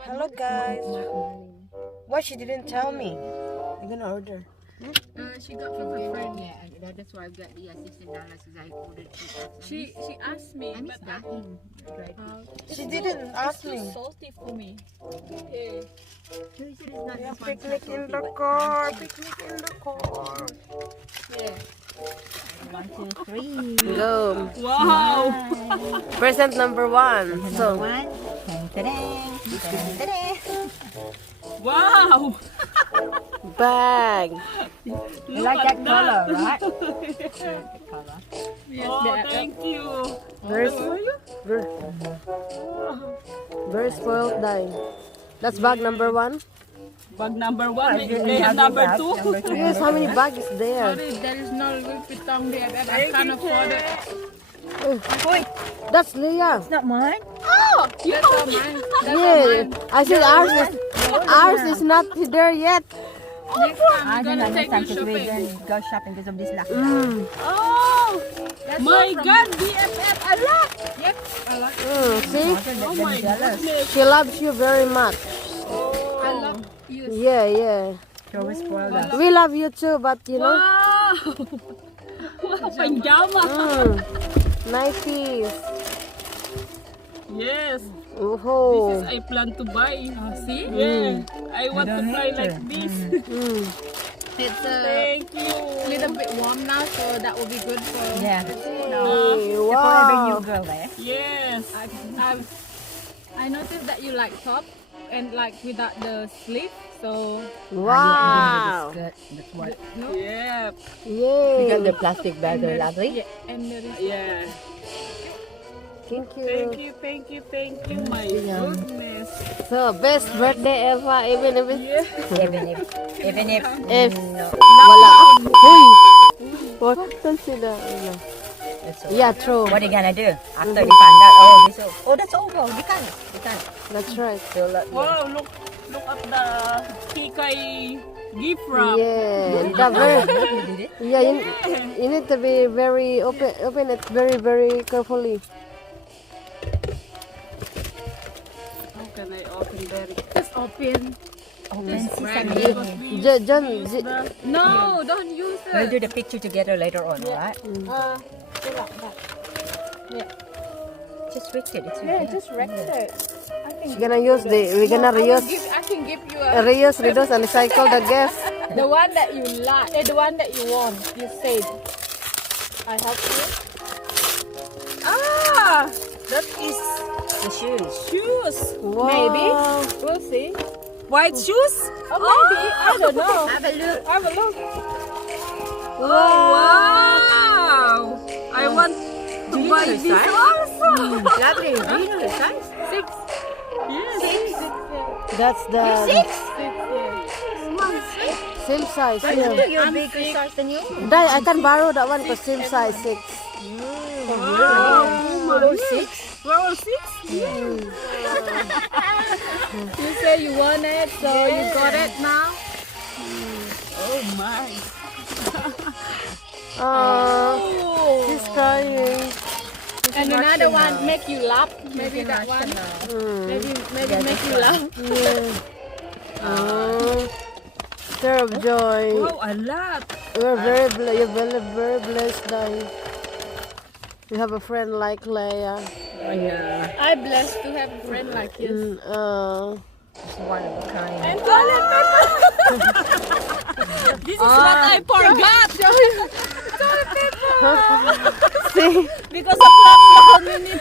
Hello guys. Why she didn't tell me? I'm gonna order. She got from her friend, yeah, and that's why I got the $16 because I ordered She asked me, and but it's done. She didn't ask too me. salty for me. Okay. Yeah, picnic in the car. Picnic in the car. Yeah. 1, 2, 3. Go. Wow. Present number 1. So. One. Ta-da. Ta-da. Wow. Bag. You like that color, right? Yes, thank you. Very, very, very spoiled dye. That's bag number 1. Bag number 1. They have number 2. Yes, how many bags is there? Sorry, there is no Louis Vuitton there. I can't afford it. That's Leah. It's not mine. Oh, that's all mine. That's all Yeah, mine. I said ours is not there yet. Next time I I'm don't gonna take you understand because we're shopping. going to go shopping because of this lockdown. Oh, That's my all from- God, BFF, a lot. Yep, a lot. See, Oh my goodness. she loves you very much. I love you. Yeah. So we spoiled us. We love you too, but you know, Wow. Wow, pajama. Nikes. Yes, Oh. I plan to buy. See? Yeah, I want to don't fly hate like her. this. It's Thank you. a little bit warm now, so that will be good for. yeah. Hey, For every new wow. girl there. Yes. I noticed that you like top and like without the sleeve, so Wow. that's what. No? Yeah. Yay. Plastic bag, lovely. Yeah. And there is. Yeah. Thank you. Thank you. Thank you. Thank you. My goodness. So, best birthday ever, even if it's Even if if no, wala. Uy. What? Don't say that. No. that's all. Yeah, true. What are you gonna do after you find out? Oh, this. Oh, that's over. You can't. That's right. So, Wow, look at the Kikay gift wrap. Yeah. That very, you did it. yeah, you need to be very open it very carefully. How can I open that? Just open. John, No, don't use We'll it. do the picture together later on, right? Just rect it. It's okay. Just wreck it. we're gonna use we're gonna reuse, I can give you a, reduce, and recycle the gift. the one that you like, the one that you want. You said. I help you. Ah, That is the shoes. shoes. Wow. Maybe. We'll see. White shoes? Oh, maybe. I don't know. Have a look. Have a look. Wow! I want to buy the this size? also. Lovely. Do you know the size? 6. Yes. 6. That's the Yeah. same size. But Yeah. you're bigger size than you. Dai, I can borrow that one because same size 6. Wow. 6. We're all 6. You say you want it, so you got it now. Oh my. Oh, she's crying. And another one make you laugh. Maybe that one. Maybe make you laugh. Yeah. Oh, tear of joy. Wow, a lot. You're very blessed, Dai. You have a friend like Leia. Oh, yeah. I'm blessed to have a friend like you. It's one of a kind. And toilet paper. This is what I forgot. See, Because of lockdown, you need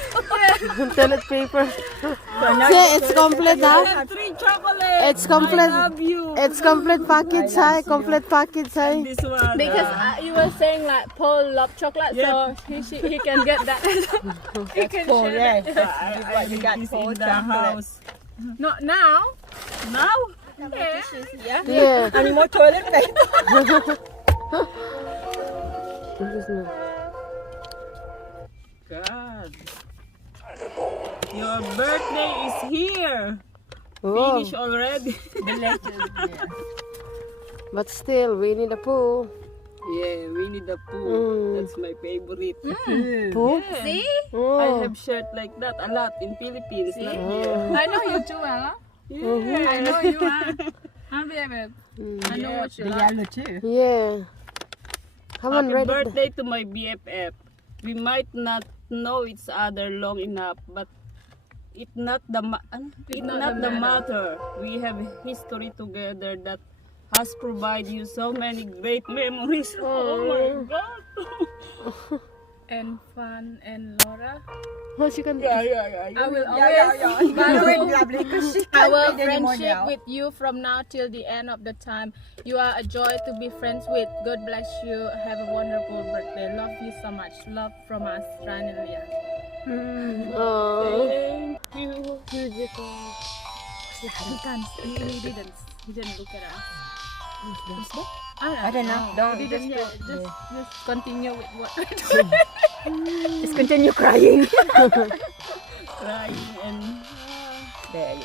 toilet paper. See, it's complete, to huh? have 3 chocolates. It's complete. I love you. It's complete package, huh? Complete package, huh? This one. Because you were saying like Paul love chocolate, so he can get that. He can Oh, share yes. that. What you got This for in the chocolate? house. Not now. Now? Yeah. Yeah. Any more toilet paper? God. Your birthday is here. Oh, Finish already. but still, Winnie the Pooh. Yeah, Winnie the Pooh. Mm. That's my favorite. Pooh? Yeah. See? Oh. I have shirt like that a lot in Philippines. Not here. I know you too, Ella. Yeah. I know you are. Huh, baby? I know what you like. Yeah. Come on, Happy ready. birthday to my BFF. We might not know each other long enough, but it not the matter. We have history together that has provided you so many great memories. Oh my God. And Fun and Laura. Oh, she can. I will always value our friendship with you from now till the end of the time. You are a joy to be friends with. God bless you. Have a wonderful birthday. Love you so much. Love from us, Ryan and Leah. Oh. Thank you. He can't. He didn't look at us. I don't know. Don't. Just continue with what we're doing. Just continue crying. Crying and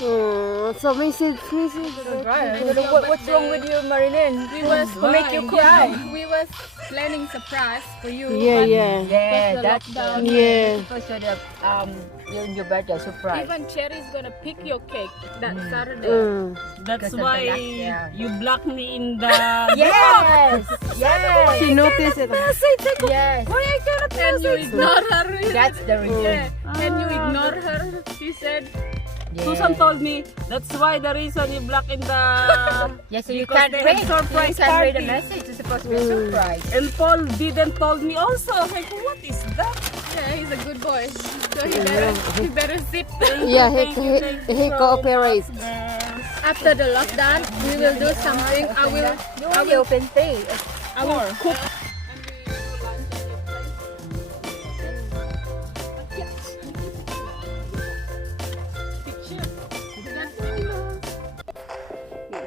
Oh, so Mrs. What's wrong with you, Marilyn? We was Who make you cry? We was planning surprise for you. Yeah, but yeah. Yeah, the that's lockdown. Yeah. supposed to the your birthday surprise. Even Cherry's gonna pick your cake that Saturday. that's Because of the why lockdown. you blocked me in the Yes, yes, She noticed it. yes. And you ignored her. That's the reason. Yeah. And you ignored her. She said, Susan told me that's why the reason you block in the Yes, so you because can't they read. have surprise You can't read the party. message. It's supposed to be a surprise. And Paul didn't told me also. Like, what is that? yeah, he's a good boy. So he better sit. Yeah, he cooperates. After the lockdown, we will do something. You want the open thing. I will cook.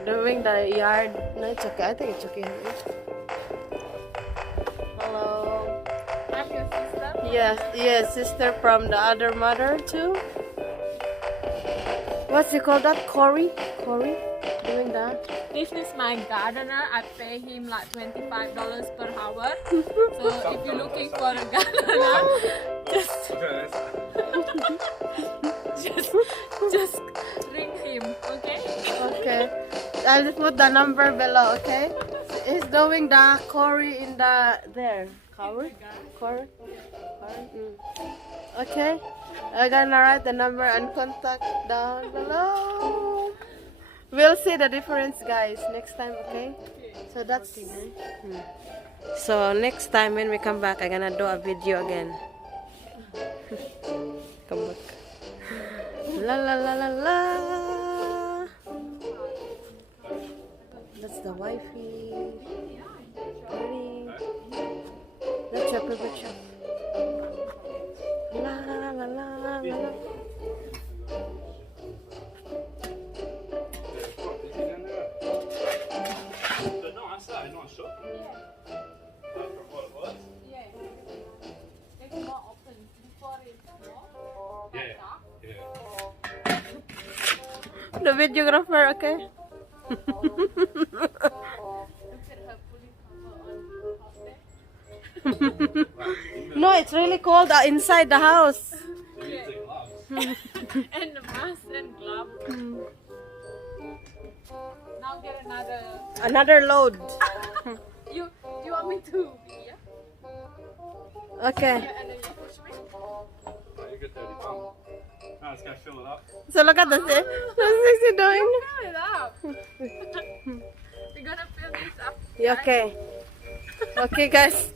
Doing the yard. No, it's okay. I think it's okay. Hello. I'm your sister. Yes, yes, sister from the other mother too. What's you call that? Corey? Corey? Doing that? This is my gardener. I pay him like $25 per hour. So if you're looking for a gardener, just ring him, okay? Okay. I'll just put the number below, okay? He's doing the Corey in the there. Corey? Corey? Okay. I'm gonna write the number and contact down below. We'll see the difference, guys, next time, okay? So that's So next time when we come back, I'm gonna do a video again. Come back. La la la la la. That's the wifey. Pretty. That's your favorite shop. La la la la la la. The videographer, okay? No, it's really cold inside the house. And the mask and glove. Now get Another load. You want me to? Yeah. Okay. And then you push me. You get 30 pounds. Now it's got to fill it up. So look at this. What's he doing? Fill it up. We're gonna fill this up. Yeah, okay. Okay, guys.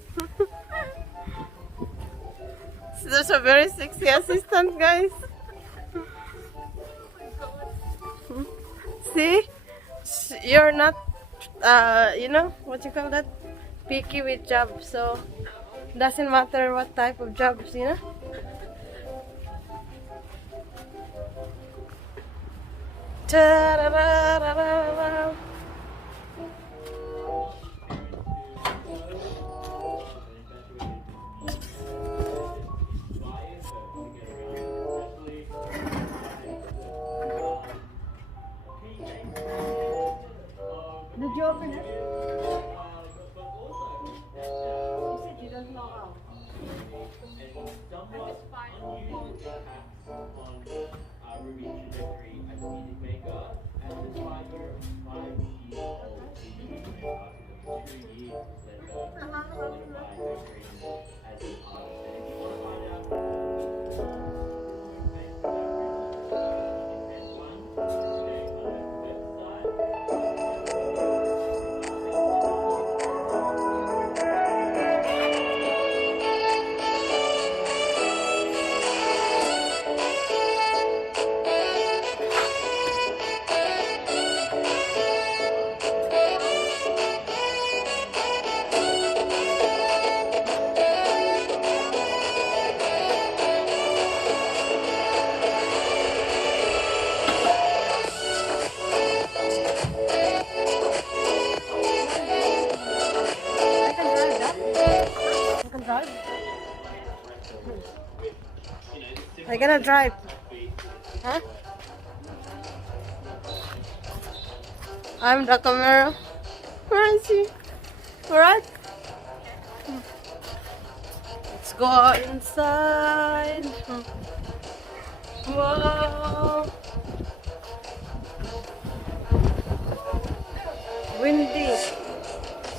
There's a very sexy assistant, guys. See? You're not, you know, what you call that? Picky with jobs. So, doesn't matter what type of jobs, you know? Ta-da-da-da-da-da. open it? I gonna drive. Huh? I'm the camera. Where is he? Alright. Let's go inside. Whoa. Windy.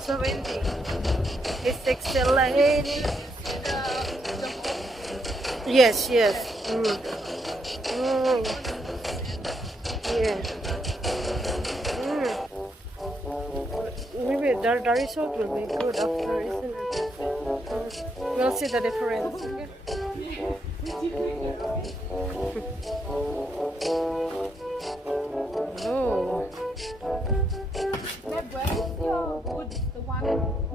So windy. It's exhilarating. Yes, yes. Mm. Mm. Yeah. Mm. Maybe the result will be good after, isn't it? We'll see the difference. Oh. Where's your wood? The one